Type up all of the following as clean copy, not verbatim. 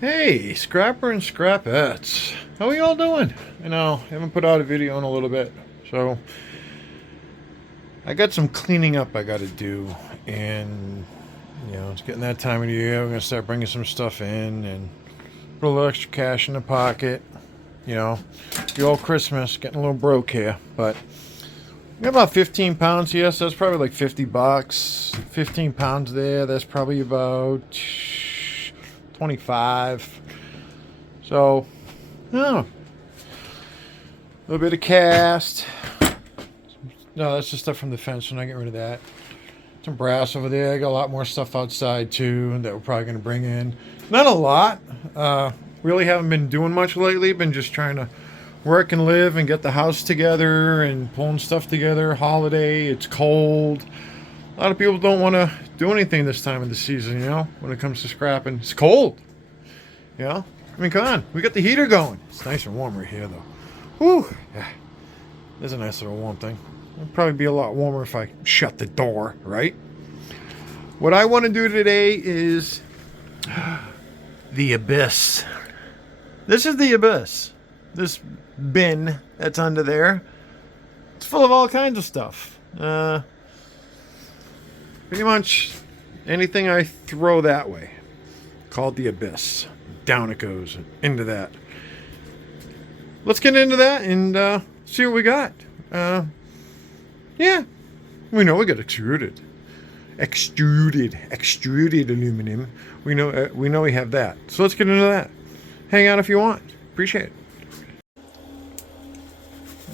Hey, Scrapper and Scrapettes. How are y'all doing? Haven't put out a video in a little bit. So, I got some cleaning up I got to do. And, it's getting that time of the year. I'm going to start bringing some stuff in and put a little extra cash in the pocket. The old Christmas, getting a little broke here. But, I got about 15 pounds here, so that's probably like $50. 15 pounds there, that's probably about 25. So, a little bit of cast. No, that's just stuff from the fence, so I get rid of that. Some brass over there. I got a lot more stuff outside too that we're probably going to bring in. Not a lot. Really haven't been doing much lately. Been just trying to work and live and get the house together and pulling stuff together. Holiday, it's cold. A lot of people don't want to do anything this time of the season, when it comes to scrapping. It's cold. I mean, come on. We got the heater going. It's nice and warm right here, though. Whew. Yeah. There's a nice little warm thing. It'd probably be a lot warmer if I shut the door, right? What I want to do today is the abyss. This is the abyss. This bin that's under there. It's full of all kinds of stuff. Pretty much anything I throw that way, called the abyss. Down it goes into that. Let's get into that and see what we got. Yeah, we know we got extruded aluminum. We know we have that. So let's get into that. Hang out if you want. Appreciate it.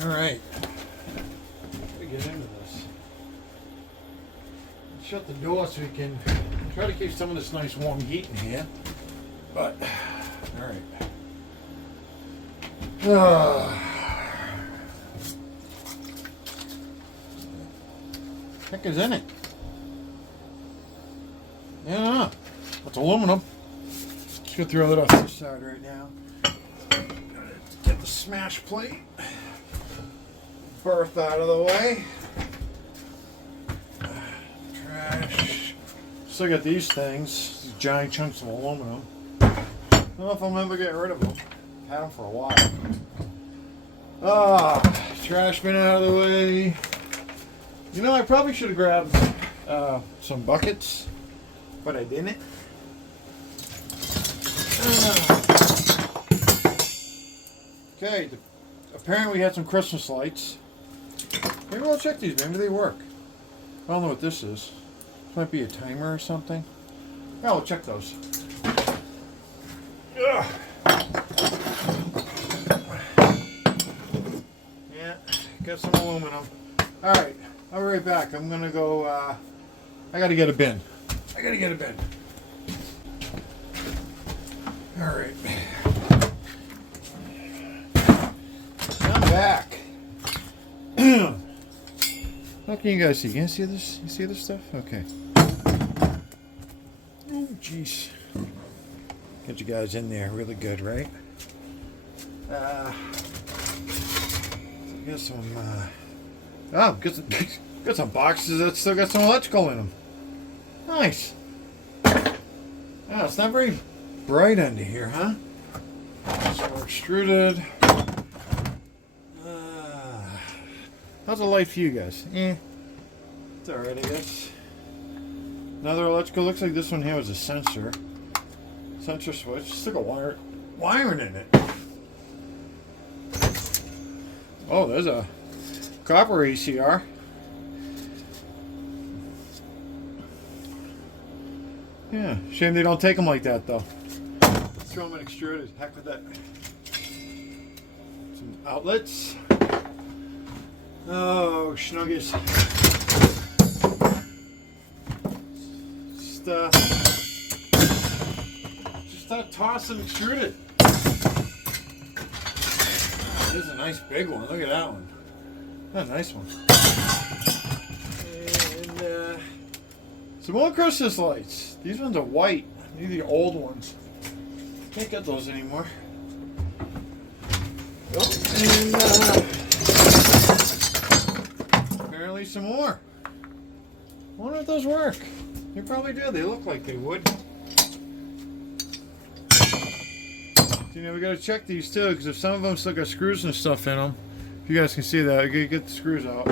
All right. Gotta get into this. Shut the door so we can try to keep some of this nice warm heat in here. But, all right. Heck is in it? Yeah, it's aluminum. Just gonna throw it off to the side right now. Gotta get the smash plate berth out of the way. Trash. Still got these things, these giant chunks of aluminum. I don't know if I'll ever get rid of them. Had them for a while. Trash bin out of the way. I probably should have grabbed some buckets, but I didn't. Okay, apparently we had some Christmas lights. Maybe we'll check these. Maybe they work. I don't know what this is. This might be a timer or something. Yeah, we'll check those. Ugh. Yeah, got some aluminum. All right, I'll be right back. I'm gonna go. I gotta get a bin. All right. I'm back. How can you guys see? You see this? You see this stuff? Okay. Oh, jeez. Get you guys in there really good, right? Get some. Got some boxes that still got some electrical in them. Nice. Yeah, it's not very bright under here, huh? So we're extruded. How's the light for you guys? It's alright, I guess. Another electrical. Looks like this one here was a sensor. Sensor switch. Still got wiring in it. Oh, there's a copper ACR. Yeah, shame they don't take them like that though. Throw them in extruded. Heck with that. Some outlets. Oh, Schnuggies. Just start tossing extruded. This is a nice big one. Look at that one. That's a nice one. And some more Christmas lights. These ones are white. These are the old ones. Can't get those anymore. Oh, and apparently some more. I wonder if those work. They probably do. They look like they would. You know, we gotta check these too, because if some of them still got screws and stuff in them, if you guys can see that, I gotta get the screws out.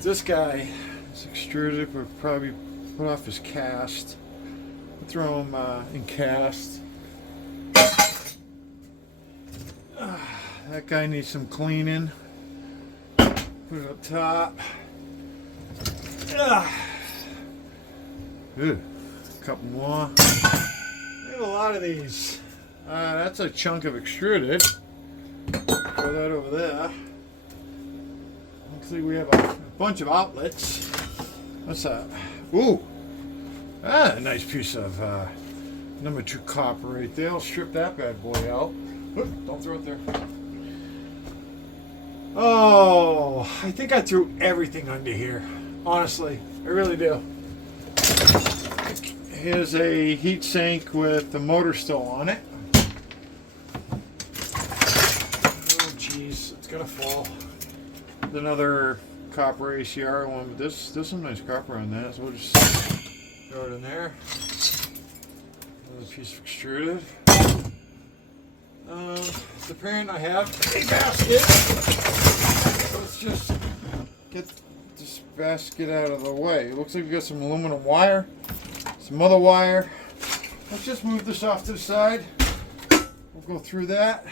This guy is extruded, we'll probably put off his cast. Throw him in cast. That guy needs some cleaning. Put it up top. Ooh, a couple more. We have a lot of these. That's a chunk of extruded. Throw that over there. Looks like we have a bunch of outlets. What's that? Ooh, a nice piece of number 2 copper right there. I'll strip that bad boy out. Oop, don't throw it there. Oh, I think I threw everything under here. Honestly, I really do. Here's a heat sink with the motor still on it. Oh, jeez, it's gonna fall. Another copper ACR one, but there's some nice copper on that, so we'll just throw it in there. Another piece of extruded. The parent I have a basket. Let's just get this basket out of the way. It looks like we got some aluminum wire, some other wire. Let's just move this off to the side. We'll go through that.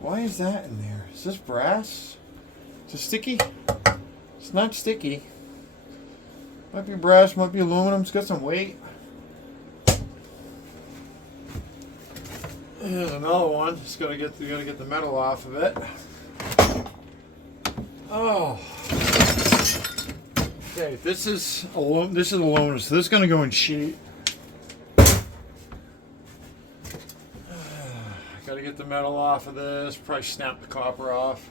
Why is that in there? Is this brass? Is it sticky? It's not sticky. Might be brass, might be aluminum. It's got some weight. And another one. Just gotta get the metal off of it. Oh. Okay, this is aluminum. So this is gonna go in sheet. Gotta get the metal off of this. Probably snap the copper off.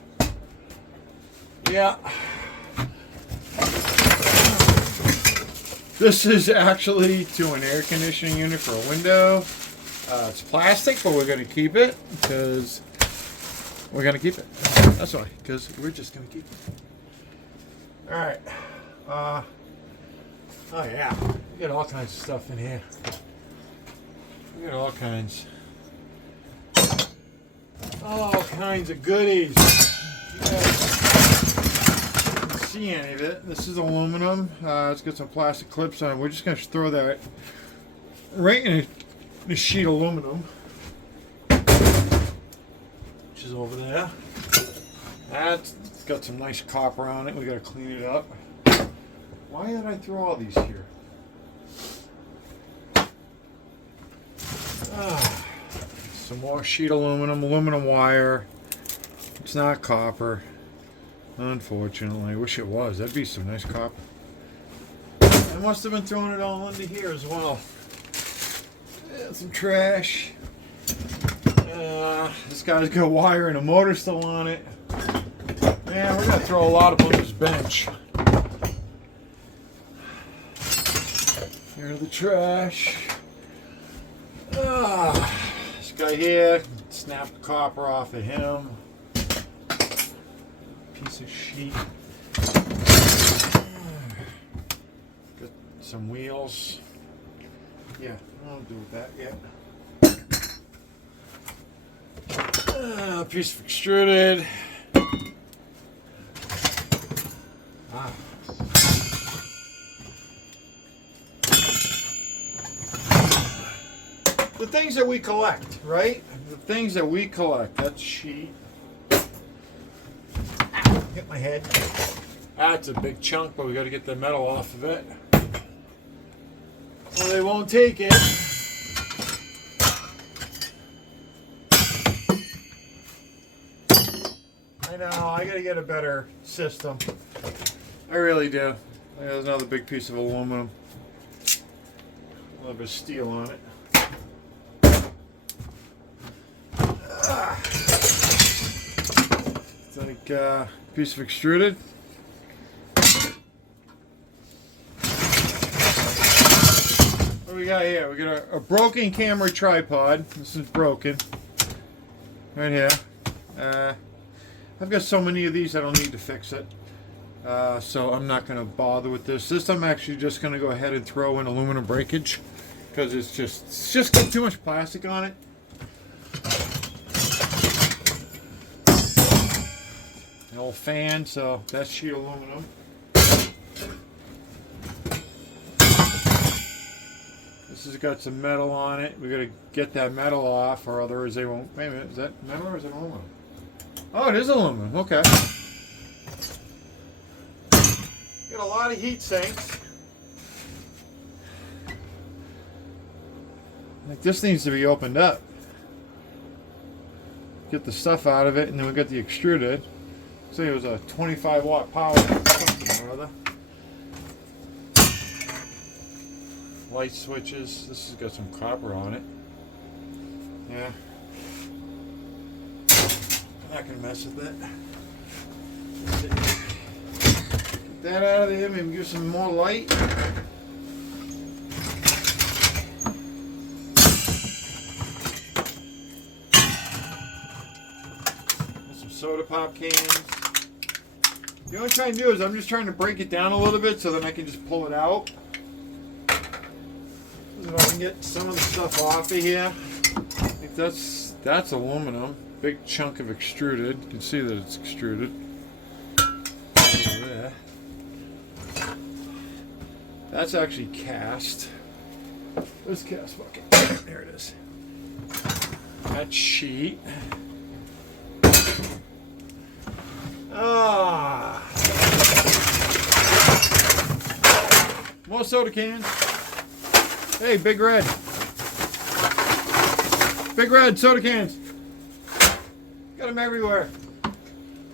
Yeah. This is actually to an air conditioning unit for a window. It's plastic, but we're gonna keep it because we're gonna keep it. That's why, because we're just gonna keep it. All right. Oh yeah, we got all kinds of stuff in here. We got all kinds of goodies. You guys can't see any of it. This is aluminum. It's got some plastic clips on it. We're just gonna throw that right in the sheet aluminum, which is over there. That's got some nice copper on it. We gotta clean it up. Why did I throw all these here? Some more sheet aluminum wire. It's not copper, unfortunately. I wish it was. That'd be some nice copper. I must have been throwing it all into here as well. Yeah, some trash. This guy's got wire and a motor still on it. Man, we're gonna throw a lot up on this bench. Here's the trash. This guy here, snap the copper off of him. Piece of sheet. Got some wheels. Yeah, I'll do with that yet. Piece of extruded. The things that we collect, right? The things that we collect. That's sheet. Hit my head. That's a big chunk, but we got to get the metal off of it. Well, they won't take it. I know, I got to get a better system. I really do. There's another big piece of aluminum. A little bit of steel on it. It's like a piece of extruded. What do we got here? We got a broken camera tripod. This is broken. Right here. I've got so many of these I don't need to fix it. So I'm not going to bother with this. This I'm actually just going to go ahead and throw in aluminum breakage because it's just got too much plastic on it. An old fan, so that's sheet aluminum. This has got some metal on it. We got to get that metal off, or otherwise they won't. Wait a minute, is that metal or is it aluminum? Oh, it is aluminum. Okay. Got a lot of heat sinks. Like this needs to be opened up. Get the stuff out of it, and then we got the extruded. Say it was a 25 watt power something or other. Light switches. This has got some copper on it. Yeah. I'm not gonna mess with it. Get that out of there. Maybe give some more light. Some soda pop cans. The only thing I do is I'm just trying to break it down a little bit so then I can just pull it out. So I can get some of the stuff off of here. I think that's aluminum. Big chunk of extruded. You can see that it's extruded. Over there. That's actually cast. Where's the cast bucket? There it is. That's sheet. Ah. More soda cans. Hey, Big Red. Big Red soda cans. Got them everywhere.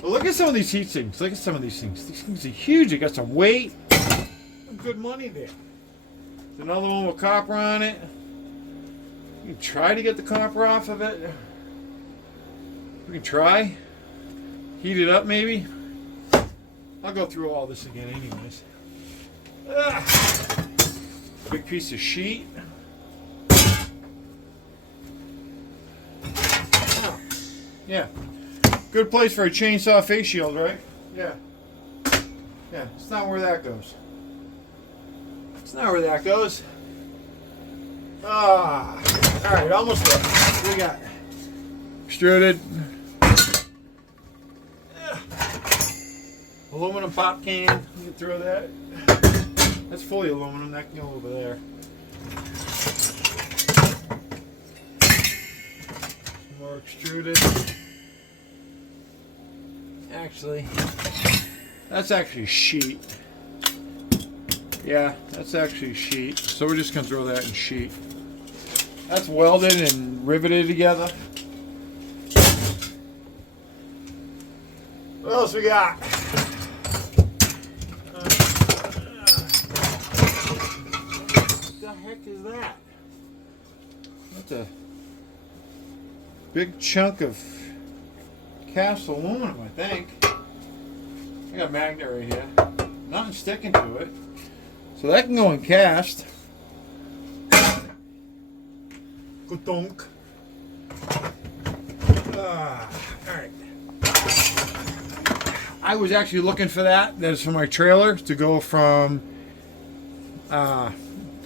Well, look at some of these heat sinks. Look at some of these things. These things are huge. They got some weight. Some good money there. There's another one with copper on it. You can try to get the copper off of it. We can try. Heat it up maybe. I'll go through all this again anyways. Big piece of sheet. Oh, yeah. Good place for a chainsaw face shield, right? Yeah. Yeah, it's not where that goes. It's not where that goes. Ah. Alright, almost there. What do we got? Extruded. Aluminum pop can. You can throw that. That's fully aluminum. That can go over there. Some more extruded. Actually, that's actually sheet. Yeah, that's actually sheet. So we're just going to throw that in sheet. That's welded and riveted together. What else we got? What the heck is that? That's a big chunk of cast aluminum, I think. I got a magnet right here. Nothing sticking to it. So that can go in cast. Ka-dunk. Alright. I was actually looking for that. That's for my trailer to go from a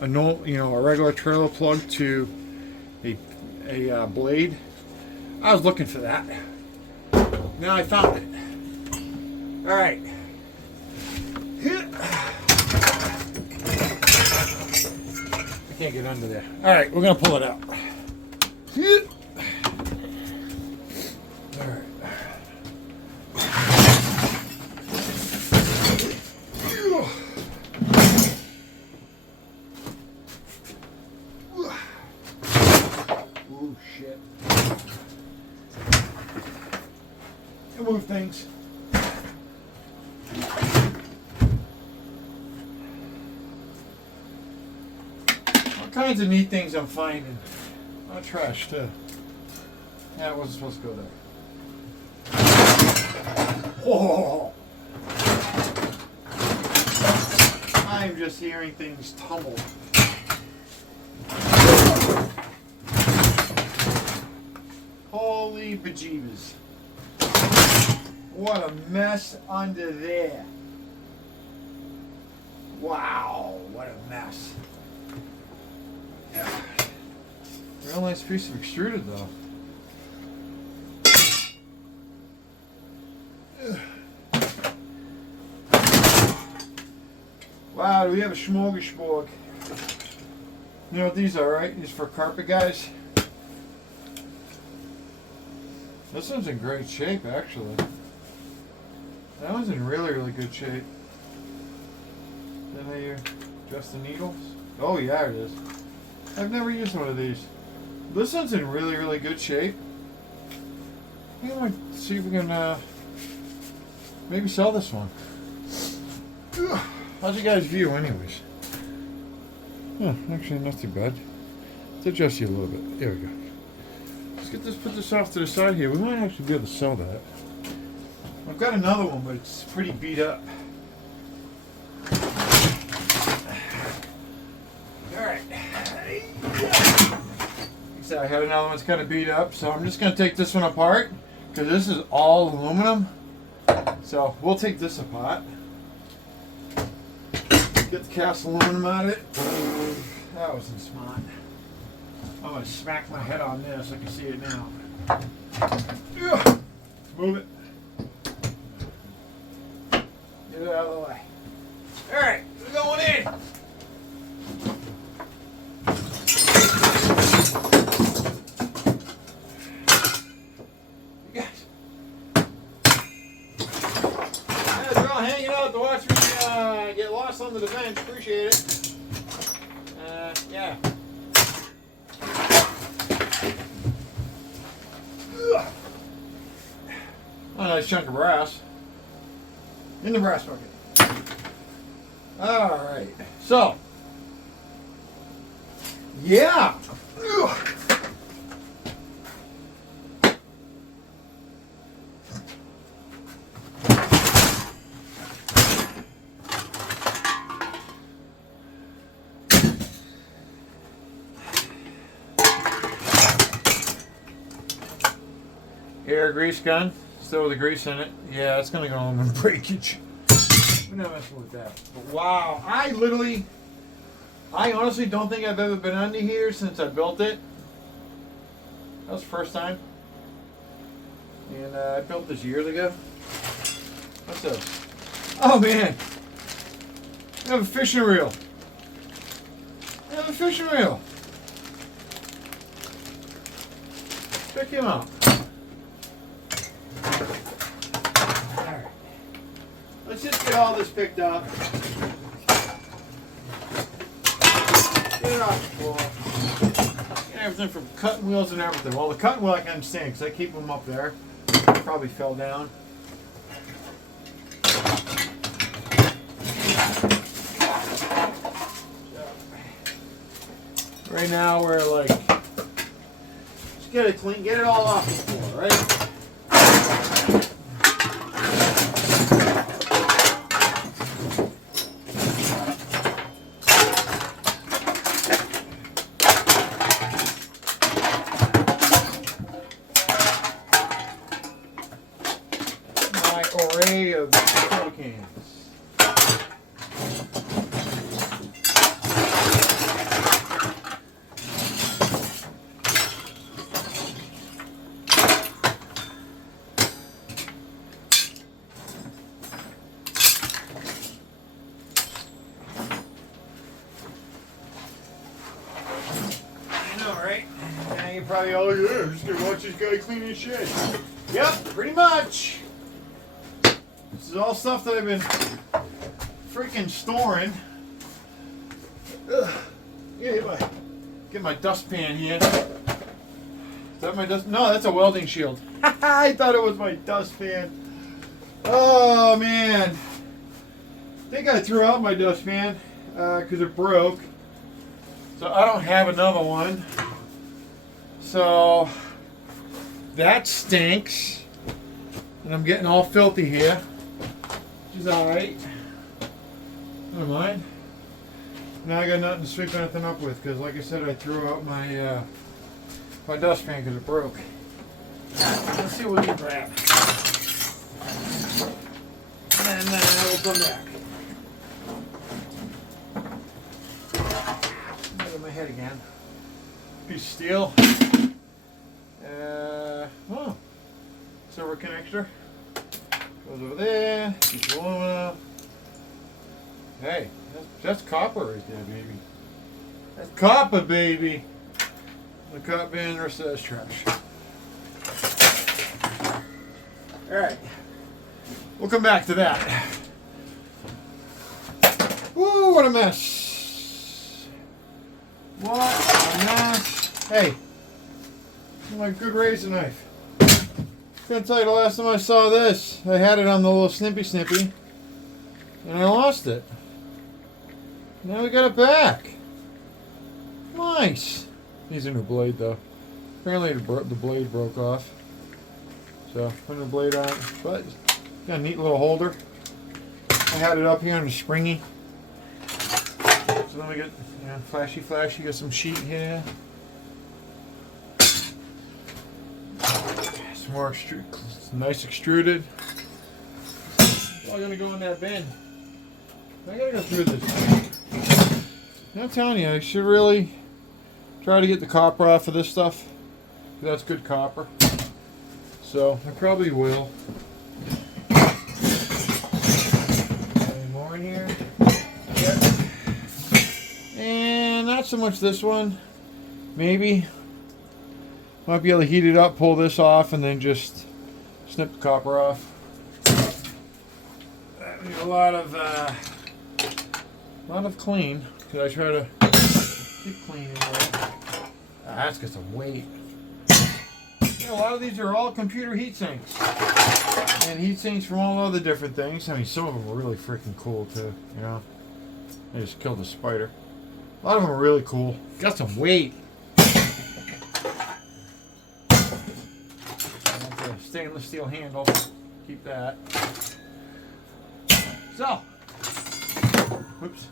regular trailer plug to a blade. I was looking for that. Now I found it. All right. I can't get under there. All right, we're gonna pull it out. All right. Oh shit. Move things. All kinds of neat things I'm finding. Oh, trash too. Yeah, it wasn't supposed to go there. Whoa! I'm just hearing things tumble. Holy bejeebus. What a mess under there. Wow, what a mess. Yeah. Real nice piece of extruded though. Wow, do we have a smorgasbord? You know what these are, right? These for carpet guys. This one's in great shape, actually. That one's in really, really good shape. Then how you adjust the needles? Oh yeah, it is. I've never used one of these. This one's in really, really good shape. I think I might see if we can maybe sell this one. How's your guys' view, anyways? Oh, actually, not too bad. Let's adjust you a little bit. There we go. Let's get this, put this off to the side here. We might actually be able to sell that. I've got another one, but it's pretty beat up. Alright. So I had another one that's kind of beat up, so I'm just going to take this one apart, because this is all aluminum. So we'll take this apart. Get the cast aluminum out of it. That wasn't smart. I'm going to smack my head on this. I can see it now. Let's move it. Get it out of the way. Alright, we're going in. You guys. Yeah, they're all hanging out to watch me get lost under the bench. Appreciate it. Yeah. A nice chunk of brass. In the brass bucket. Alright. So. Yeah. Air grease gun, still with the grease in it. Yeah, it's gonna go on in breakage. We're not messing with that. But wow, I honestly don't think I've ever been under here since I built it. That was the first time. And I built this years ago. What's this? Oh man, I have a fishing reel. I have a fishing reel. Check him out. Alright. Let's just get all this picked up. Get it off the floor. Get everything from cutting wheels and everything. Well, the cutting wheel I can understand because I keep them up there. Probably fell down. Right now we're like, just get it clean, get it all off the floor, right? Array of soda cans. I know, right? Now you're probably all, yeah, I'm just gonna watch this guy clean his shed. Yep, pretty much. This is all stuff that I've been freaking storing. Ugh. Get my dustpan here. Is that my dust? No, that's a welding shield. I thought it was my dustpan. Oh man. I think I threw out my dustpan because it broke. So I don't have another one. So that stinks. And I'm getting all filthy here. Which is alright. Never mind. Now I got nothing to sweep anything up with because, like I said, I threw out my my dustpan because it broke. Let's see what we can grab. And then we'll come back. my head again. Piece of steel. Oh, silver connector. Goes over there. Piece of aluminum. Hey, that's copper right there, baby. That's copper, baby. The copper and the rest of that's trash. Alright. We'll come back to that. Woo, what a mess. What a mess. Hey, my good razor knife. I'm gonna tell you the last time I saw this, I had it on the little snippy, and I lost it. Now we got it back. Nice. Needs a new blade though. Apparently the blade broke off. So putting the blade on, but got a neat little holder. I had it up here on the springy. So then we get, you know, flashy. Got some sheet here. Some more nice extruded. It's all gonna go in that bin. I gotta go through this. I'm telling you, I should really try to get the copper off of this stuff. That's good copper. So I probably will. Any more in here? Yep. And not so much this one. Maybe. Might be able to heat it up, pull this off, and then just snip the copper off. That needs a lot of clean. Cause I try to keep cleaning it. That's got some weight. A lot of these are all computer heat sinks. And heat sinks from all other different things. I mean, some of them are really freaking cool too, you know. I just killed a spider. A lot of them are really cool. Got some weight. Stainless steel handle. Keep that. So. Whoops.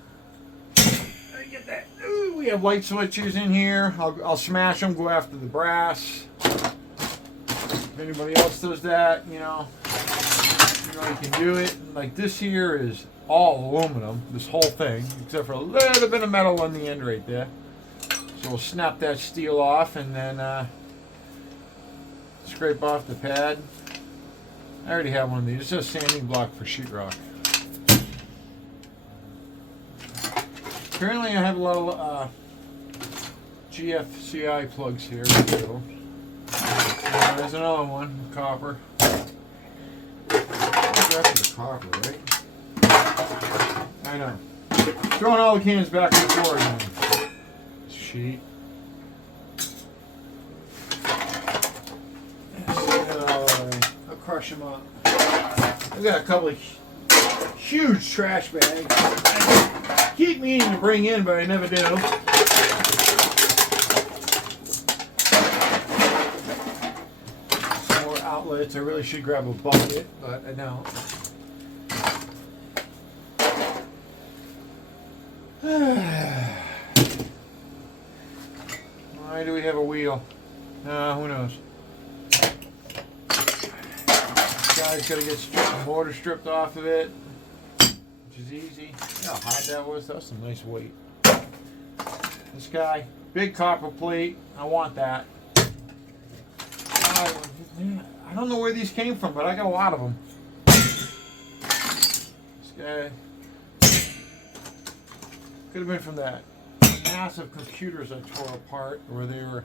Let me get that. Ooh, we have light switches in here. I'll smash them, go after the brass. If anybody else does that, you know you can do it. Like this here is all aluminum, this whole thing, except for a little bit of metal on the end right there. So we'll snap that steel off and then scrape off the pad. I already have one of these. It's just a sanding block for sheetrock. Apparently I have a lot of GFCI plugs here too. There's another one, copper. That's the copper, right? I know. Throwing all the cans back and forth again. Sheet. I'll crush them up. I've got a couple of huge trash bags. I keep meaning to bring in, but I never do. Outlets. I really should grab a bucket, but I don't. Why do we have a wheel? Who knows? This guy's got to get the motor stripped off of it, which is easy. You know how hot that was? That's some nice weight. This guy, big copper plate. I want that. I don't know where these came from, but I got a lot of them. This guy could have been from that massive computers I tore apart, where they were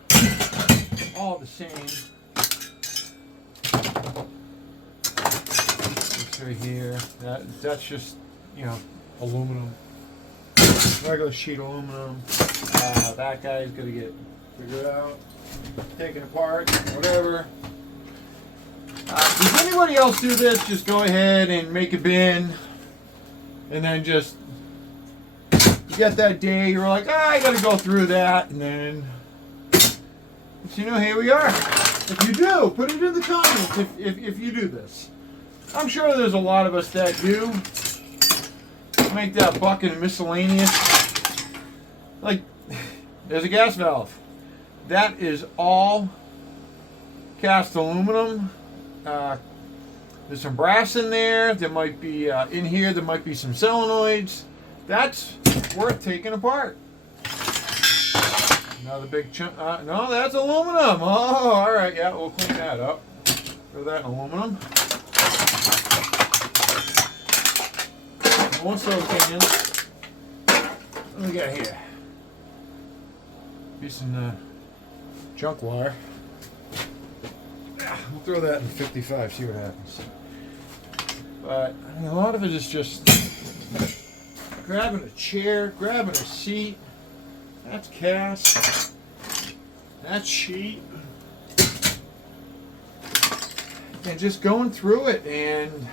all the same. This right here, that's just, you know, aluminum, regular sheet aluminum. That guy's gonna get figured out, taken apart, whatever. Does anybody else do this? Just go ahead and make a bin, and then just you get that day. You're like, I got to go through that, and then you know, here we are. If you do, put it in the comments. If you do this, I'm sure there's a lot of us that do. Make that bucket of miscellaneous. Like, there's a gas valve. That is all cast aluminum. There's some brass in there. There might be in here. There might be some solenoids. That's worth taking apart. Another big chunk. No, that's aluminum. Oh, all right. Yeah, we'll clean that up. Throw that in aluminum. More soap cans. What do we got here? Piece of junk wire. We'll throw that in 55, see what happens. But I mean, a lot of it is just grabbing a chair, grabbing a seat. That's cast. That's sheet. And just going through it and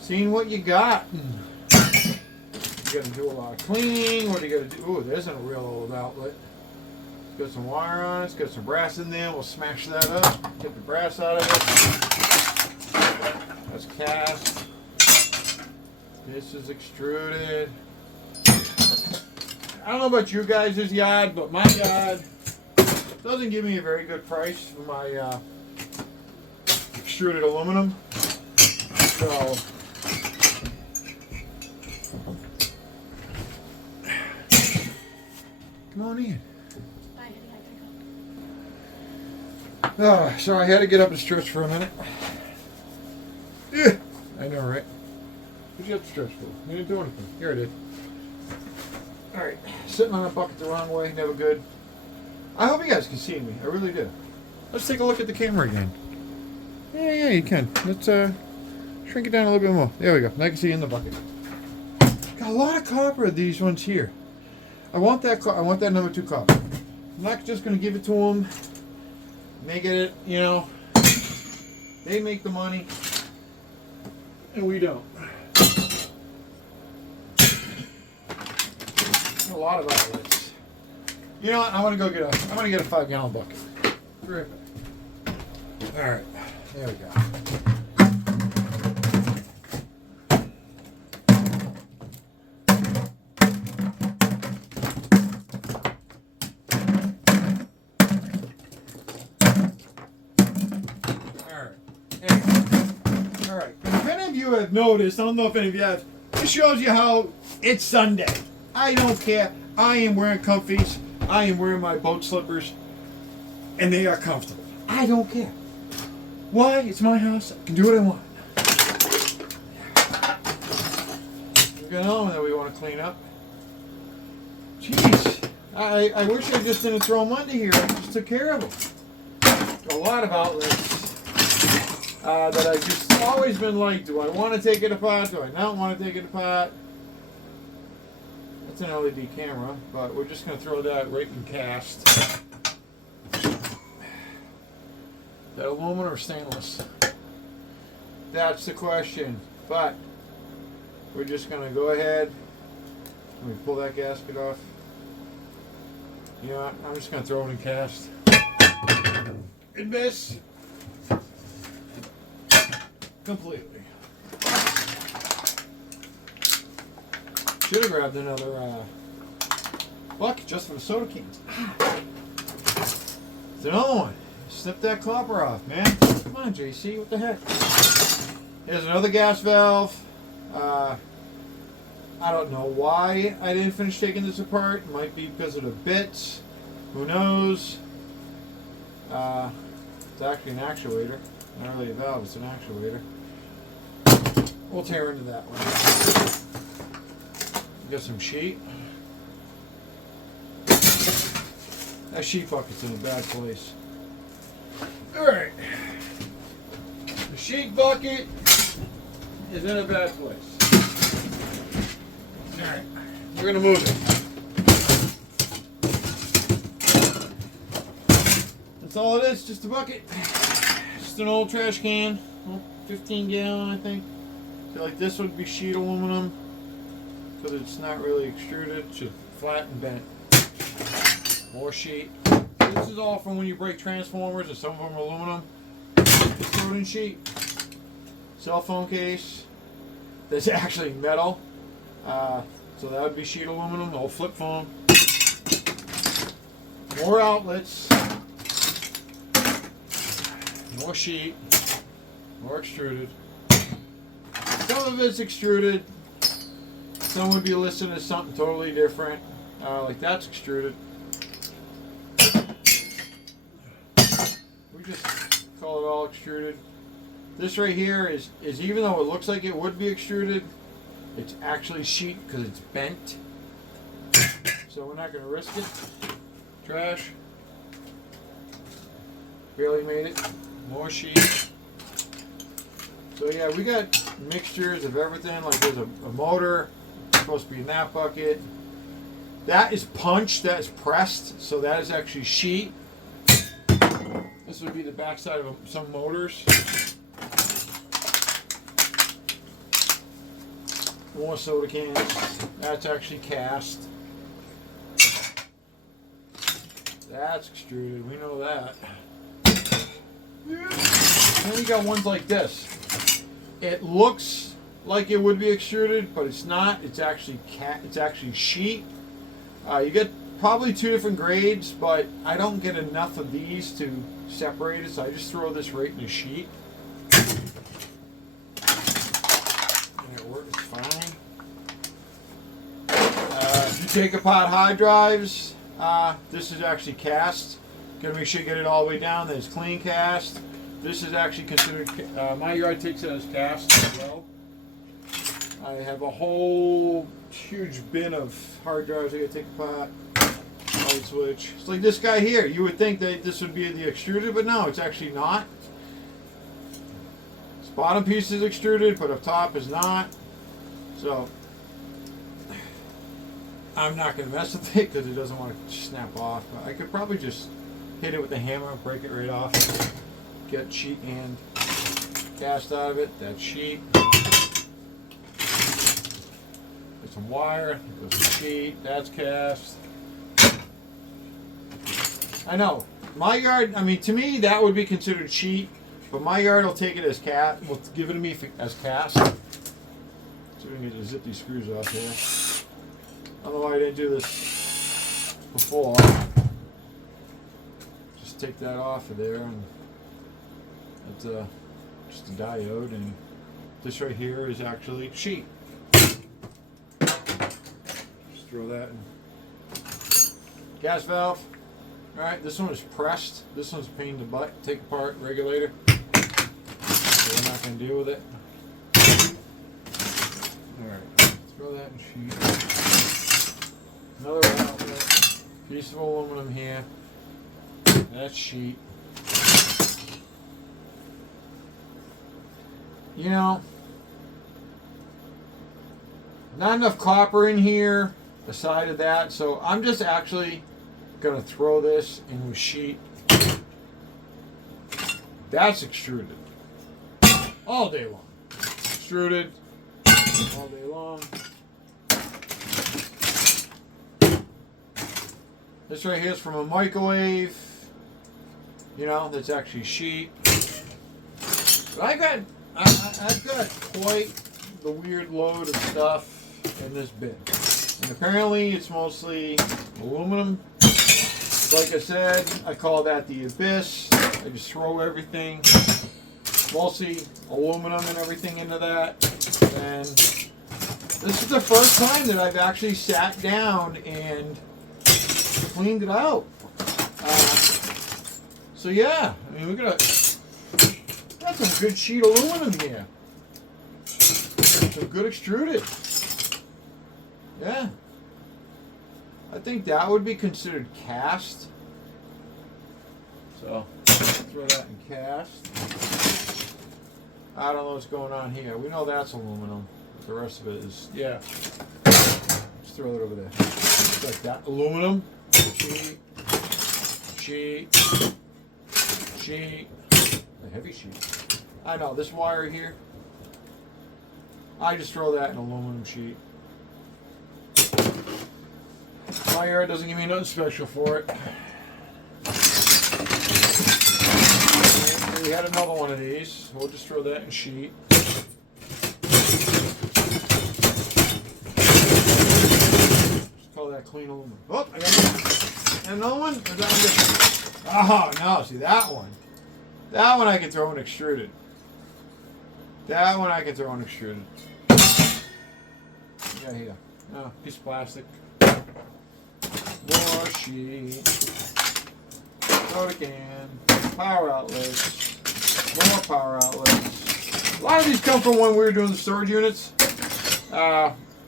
seeing what you got. You got to do a lot of cleaning. What do you got to do? Ooh, there isn't a real old outlet. It's got some wire on it. It's got some brass in there. We'll smash that up. Get the brass out of it. That's cast. This is extruded. I don't know about you guys' yard, but my yard doesn't give me a very good price for my extruded aluminum. So come on in. So I had to get up and stretch for a minute. Yeah, I know, right? What'd you have to stretch for? You didn't do anything. Here I did. Alright, sitting on a bucket the wrong way, never good. I hope you guys can see me. I really do. Let's take a look at the camera again. Yeah, you can. Let's shrink it down a little bit more. There we go. Now I can see in the bucket. Got a lot of copper of these ones here. I want that. I want that number 2 copper. I'm not just going to give it to them. Make it, you know. They make the money, and we don't. A lot of outlets. You know what? I'm gonna go get a. I'm gonna get a 5-gallon bucket. Right back. All right. There we go. All right. If any of you have noticed, I don't know if any of you have, this shows you how it's Sunday. I don't care. I am wearing comfies. I am wearing my boat slippers. And they are comfortable. I don't care. Why? It's my house. I can do what I want. We've got another one that we want to clean up. Jeez. I wish I just didn't throw them under here. I just took care of them. A lot of outlets that I've just always been like, do I want to take it apart? Do I not want to take it apart? It's an LED camera, but we're just going to throw that right in cast. That aluminum or stainless? That's the question. But we're just going to go ahead. Let me pull that gasket off. You know what? I'm just going to throw it in cast. And miss completely. Should have grabbed another bucket just for the soda cans. It's another one. Snip that copper off, man. Come on, JC. What the heck? Here's another gas valve. I don't know why I didn't finish taking this apart. It might be because of the bits. Who knows? It's actually an actuator. Not really a valve, it's an actuator. We'll tear into that one. Got some sheet. That sheet bucket's in a bad place. Alright. The sheet bucket is in a bad place. Alright. We're going to move it. That's all it is, just a bucket. Just an old trash can. 15 gallon, I think. So like this would be sheet aluminum. Because it's not really extruded, it's just flat and bent. More sheet. This is all from when you break transformers, and some of them are aluminum. Just throw it in sheet. Cell phone case. That's actually metal. So that would be sheet aluminum, the whole flip phone. More outlets. More sheet. More extruded. Some of it's extruded. Some would be listed as something totally different. Like that's extruded. all extruded. This right here is even though it looks like it would be extruded, it's actually sheet because it's bent. So we're not going to risk it. Trash. Barely made it. More sheet. So yeah, we got mixtures of everything. Like there's a motor supposed to be in that bucket. That is punched. That is pressed. So that is actually sheet. This would be the backside of some motors. More soda cans. That's actually cast. That's extruded. We know that. And then you got ones like this. It looks like it would be extruded, but it's not. It's actually sheet. You get probably 2 different grades, but I don't get enough of these to separate it, so I just throw this right in the sheet. And it works fine. If you take apart hard drives, this is actually cast. Gotta make sure you get it all the way down. There's clean cast. This is actually considered, my yard takes it as cast as well. I have a whole huge bin of hard drives I gotta take apart. Light switch. It's like this guy here. You would think that this would be the extruded, but no, it's actually not. This bottom piece is extruded, but up top is not. So, I'm not gonna mess with it because it doesn't want to snap off. But I could probably just hit it with a hammer and break it right off. Get sheet and cast out of it. That's sheet. Get some wire. Goes some sheet. That's cast. I know. My yard, I mean, to me, that would be considered sheet. But my yard will take it as cast. Will give it to me as cast. So we can just zip these screws off here. I don't know why I didn't do this before. Just take that off of there. And it's just a diode, and this right here is actually sheet. Just throw that in. Gas valve. Alright, this one is pressed. This one's a pain in the butt. Take apart regulator. So we're not going to deal with it. Alright, throw that in sheet. Another outlet. Piece of aluminum here. That's sheet. You know, not enough copper in here aside of that, so I'm just actually going to throw this in with sheet. That's extruded all day long. Extruded all day long. This right here is from a microwave. You know, that's actually sheet. But I've got quite the weird load of stuff in this bin. And apparently it's mostly aluminum. Like I said, I call that the abyss. I just throw everything, mostly aluminum and everything into that. And this is the first time that I've actually sat down and cleaned it out. So yeah, I mean, got some good sheet aluminum here. Some good extruded. Yeah. I think that would be considered cast. So, throw that in cast. I don't know what's going on here. We know that's aluminum. The rest of it is, yeah. Just throw it over there. Just like that. Aluminum. Sheet. Sheet. Sheet. A heavy sheet. I know, this wire here. I just throw that in aluminum sheet. My yard doesn't give me nothing special for it. We had another one of these. We'll just throw that in sheet. Just call that clean aluminum. Oh, I got another one. Or is that one different? Oh no! See that one? That one I can throw in extruded. That one I can throw in extruded. Yeah, here. Oh, piece of plastic. More sheet. Soda can. Power outlets. More power outlets. A lot of these come from when we were doing the storage units.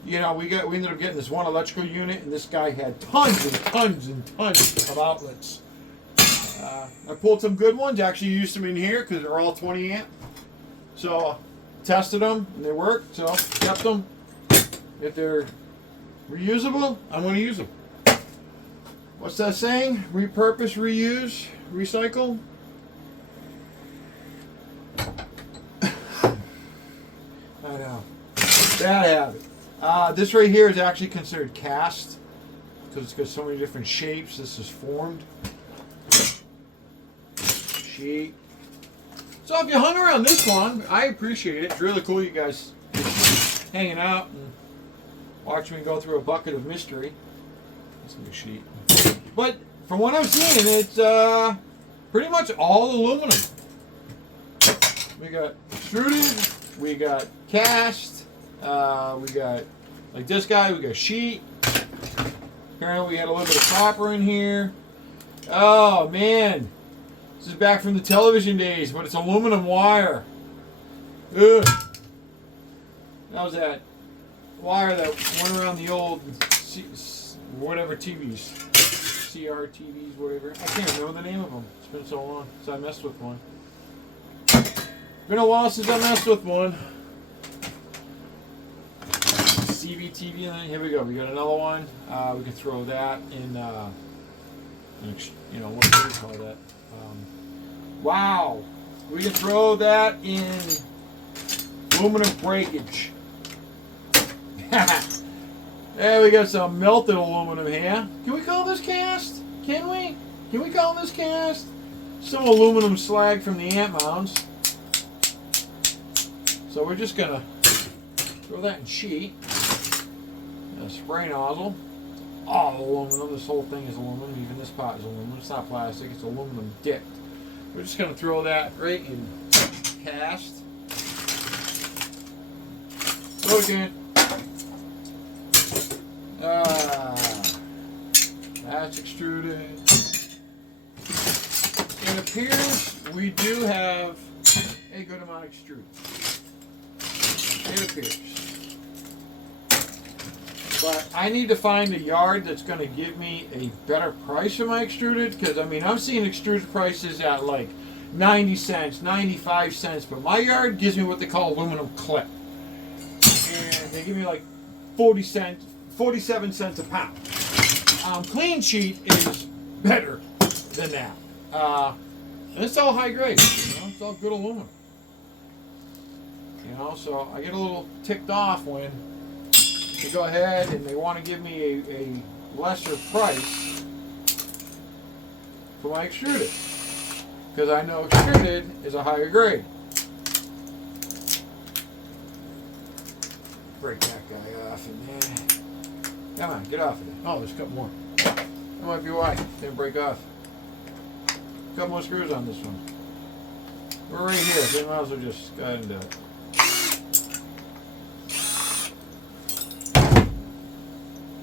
You know, we ended up getting this one electrical unit, and this guy had tons and tons and tons of outlets. I pulled some good ones. Actually used them in here because they're all 20 amp. So tested them and they worked. So kept them. If they're reusable, I'm going to use them. What's that saying? Repurpose, reuse, recycle. I know. Bad habit. This right here is actually considered cast because it's got so many different shapes. This is formed. Sheet. So if you hung around this long, I appreciate it. It's really cool you guys hanging out and watch me go through a bucket of mystery. That's a new sheet. But from what I'm seeing, it's pretty much all aluminum. We got extruded, we got cast, we got like this guy, we got sheet. Apparently we had a little bit of copper in here. Oh man, this is back from the television days, but it's aluminum wire. Ugh. That was that wire that went around the old whatever TVs. CR TVs, whatever. I can't remember the name of them. It's been so long since I messed with one. Been a while since I messed with one. CVTV, and then here we go. We got another one. We can throw that in, you know, what do we call that? Wow. We can throw that in aluminum breakage. There we got some melted aluminum here. Can we call this cast? Can we? Can we call this cast? Some aluminum slag from the ant mounds. So we're just gonna throw that in sheet. A spray nozzle. All aluminum. This whole thing is aluminum. Even this pot is aluminum. It's not plastic. It's aluminum dipped. We're just gonna throw that right in cast. Throw it in. That's extruded. It appears we do have a good amount extruded. It appears. But I need to find a yard that's going to give me a better price for my extruded, because I mean I'm seeing extruded prices at like 90 cents, 95 cents, but my yard gives me what they call aluminum clip. And they give me like 47 cents a pound. Clean sheet is better than that. And it's all high grade, you know, it's all good aluminum. You know, so I get a little ticked off when they go ahead and they want to give me a lesser price for my extruded. Because I know extruded is a higher grade. Break that guy off in there. Come on, get off of it. Oh, there's a couple more. That might be why. Didn't break off. A couple more screws on this one. We're right here, so we might as well just go ahead and do it.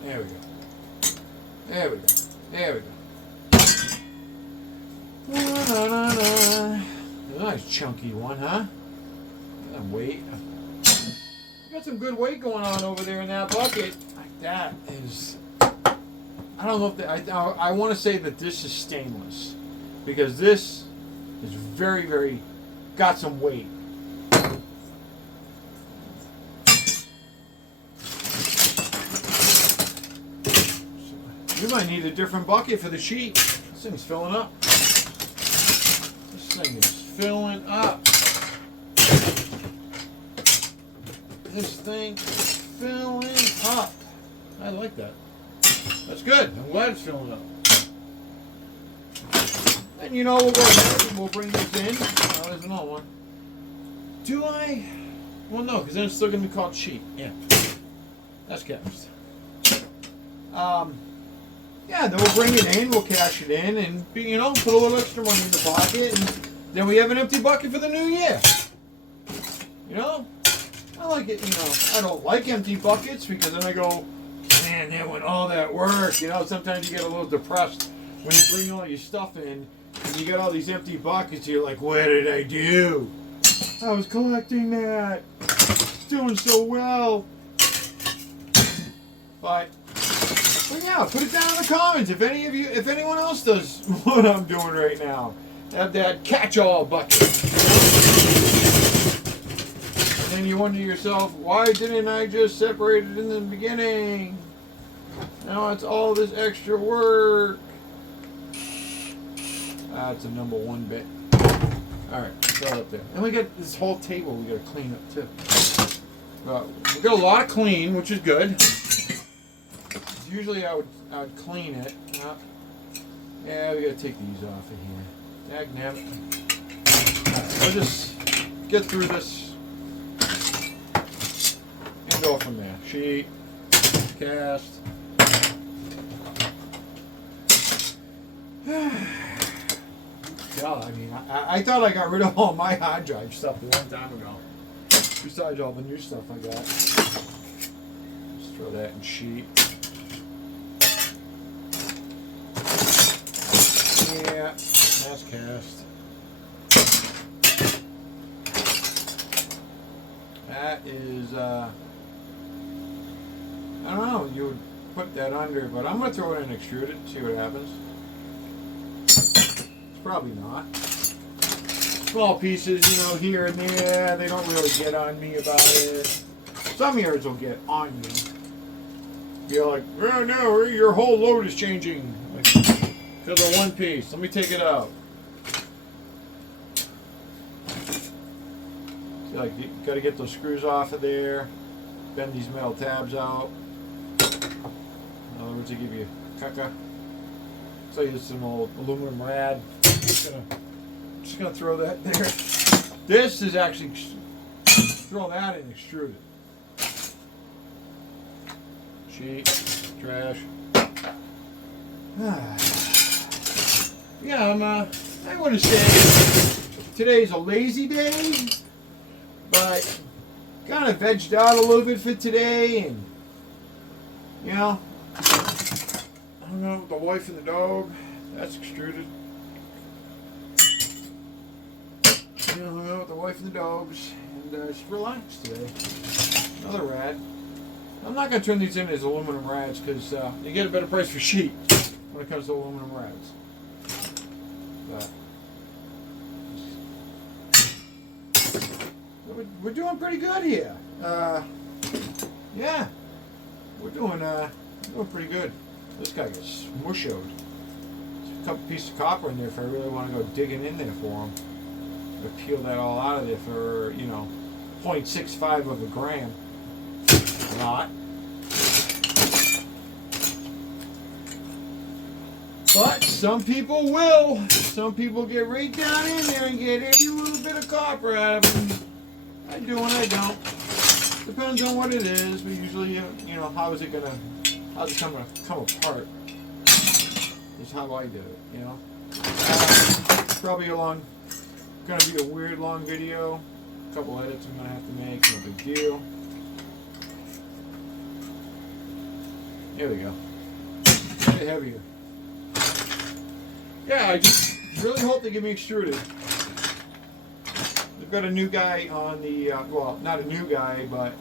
There we go. There we go. There we go. A nice chunky one, huh? That weight. Got some good weight going on over there in that bucket. Like that is, I don't know if I want to say that this is stainless, because this is very, very got some weight. You might need a different bucket for the sheet. This thing's filling up. This thing is filling up. This thing is filling up. I like that. That's good. I'm glad it's filling up. And you know, we'll go ahead and we'll bring this in. Oh, there's another one. Do I? Well, no, because then it's still going to be called sheet. Yeah. That's kept. Yeah, then we'll bring it in, we'll cash it in, and, you know, put a little extra money in the pocket, and then we have an empty bucket for the new year. You know? I like it, you know, I don't like empty buckets, because then I go, man, there went all that work. You know, sometimes you get a little depressed when you bring all your stuff in and you got all these empty buckets, you're like, what did I do? I was collecting that. Doing so well. But yeah, put it down in the comments if anyone else does what I'm doing right now. Have that catch-all bucket. And then you wonder to yourself, why didn't I just separate it in the beginning? Now it's all this extra work. That's a number one bit. Alright, throw it up there. And we got this whole table we gotta clean up too. But we got a lot of clean, which is good. Usually I would clean it. Yeah, we gotta take these off of here. Dagnabbit. Alright, we'll just get through this and go from there. Sheet, cast. God, I mean, I thought I got rid of all my hard drive stuff a long time ago. Besides all the new stuff I got. Just throw that in sheet. Yeah, that's cast. That is, I don't know, you would put that under, but I'm going to throw it in extruded, see what happens. It's probably not. Small pieces, you know, here and there, they don't really get on me about it. Some yards will get on you. You're like, oh no, your whole load is changing. Like, because of one piece. Let me take it out. So like, you got to get those screws off of there. Bend these metal tabs out. In other words, they give you caca. So use some old aluminum rad. Just gonna throw that there. This is actually throw that in extruded. Sheet, trash. Yeah, I want to say today's a lazy day, but kind of vegged out a little bit for today, and you know, I don't know, the wife and the dog, that's extruded. You know, hung out with the wife and the dogs, and just relaxed today. Another rad. I'm not going to turn these in as aluminum rads because you get a better price for sheet when it comes to aluminum rads. But we're doing pretty good here. Yeah, we're doing pretty good. This guy gets smushed. There's a couple pieces of copper in there if I really want to go digging in there for him. Peel that all out of there for, you know, 0.65 of a gram. Not. But some people will. Some people get right down in there and get every little bit of copper out of them. I do and I don't. Depends on what it is, but usually, you know, how's it gonna come apart is how I do it, you know. Probably gonna be a weird long video. A couple edits I'm gonna have to make, no big deal. There we go. A bit heavier. Yeah, I just really hope they give me extruded. They've got a new guy on the, well, not a new guy, but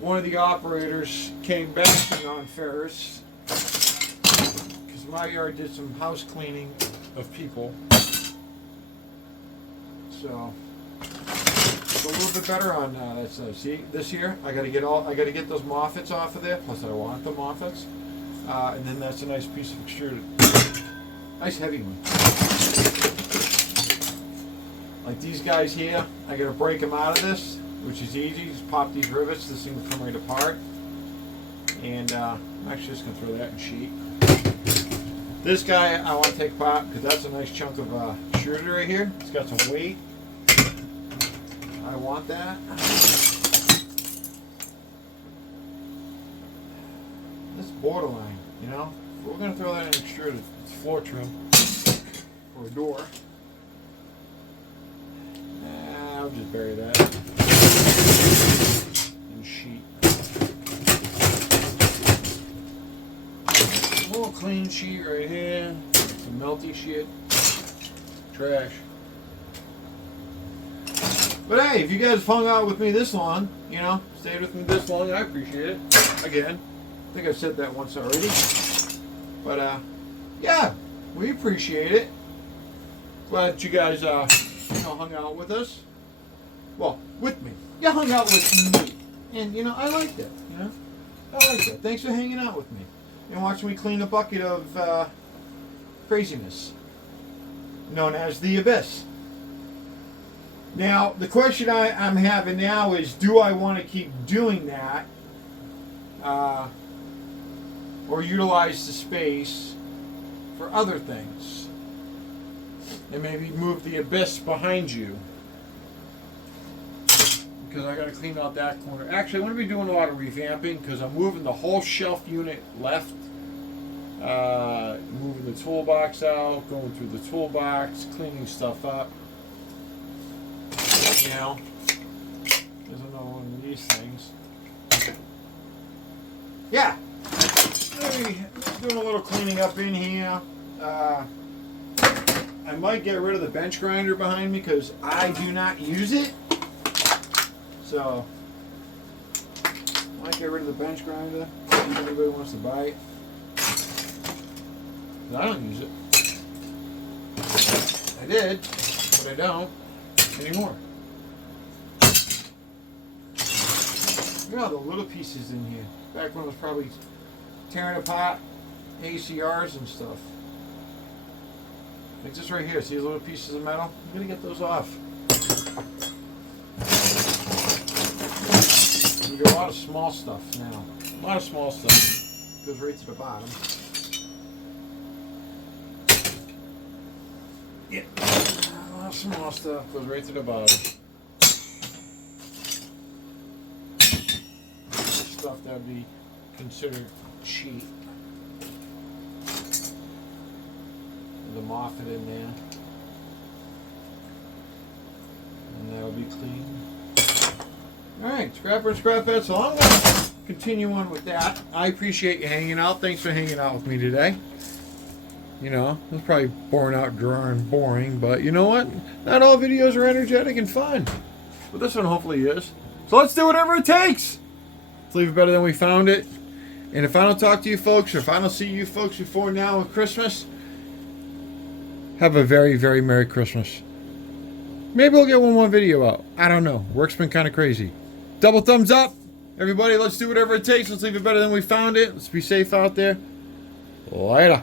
one of the operators came back from non-ferrous because my yard did some house cleaning of people. So it's a little bit better on that stuff. See, this here I got to get those moffets off of there. Plus, I want the moffets, and then that's a nice piece of extruded, nice heavy one. Like these guys here, I got to break them out of this, which is easy. Just pop these rivets. This thing will come right apart. And I'm actually just gonna throw that in sheet. This guy I want to take apart because that's a nice chunk of extruder right here. It's got some weight. I want that. That's borderline, you know. But we're gonna throw that in extruded. It's floor trim for a door. I'll just bury that in sheet. A little clean sheet right here. Some melty shit. Trash. But hey, if you guys hung out with me this long, you know, stayed with me this long, I appreciate it. Again, I think I've said that once already. But yeah, we appreciate it. Glad that you guys hung out with us. Well, with me. You hung out with me. And you know, I like that, you know? I like that. Thanks for hanging out with me. And watching me clean a bucket of craziness. Known as the Abyss. Now, the question I'm having now is, do I want to keep doing that? Or utilize the space for other things? And maybe move the Abyss behind you. Because I got to clean out that corner. Actually, I'm going to be doing a lot of revamping because I'm moving the whole shelf unit left. Moving the toolbox out, going through the toolbox, cleaning stuff up. You know, there's another one of these things. Yeah, doing a little cleaning up in here. I might get rid of the bench grinder behind me because I do not use it. So, I might get rid of the bench grinder. If anybody wants to buy it. I don't use it. I did, but I don't anymore. Look at all the little pieces in here. Back when I was probably tearing apart ACRs and stuff. Like this right here. See these little pieces of metal? I'm going to get those off. We got a lot of small stuff now. A lot of small stuff. Goes right to the bottom. Yeah. A lot of small stuff goes right to the bottom. Stuff that would be considered cheap. The moffat in there. And that'll be clean. Alright, scrapper and scrapettes. So I'm going to continue on with that. I appreciate you hanging out. Thanks for hanging out with me today. You know, it was probably boring, but you know what? Not all videos are energetic and fun. But this one hopefully is. So let's do whatever it takes. Let's leave it better than we found it. And if I don't talk to you folks, or if I don't see you folks before now of Christmas, have a very, very Merry Christmas. Maybe we'll get one more video out. I don't know. Work's been kind of crazy. Double thumbs up. Everybody, let's do whatever it takes. Let's leave it better than we found it. Let's be safe out there. Later.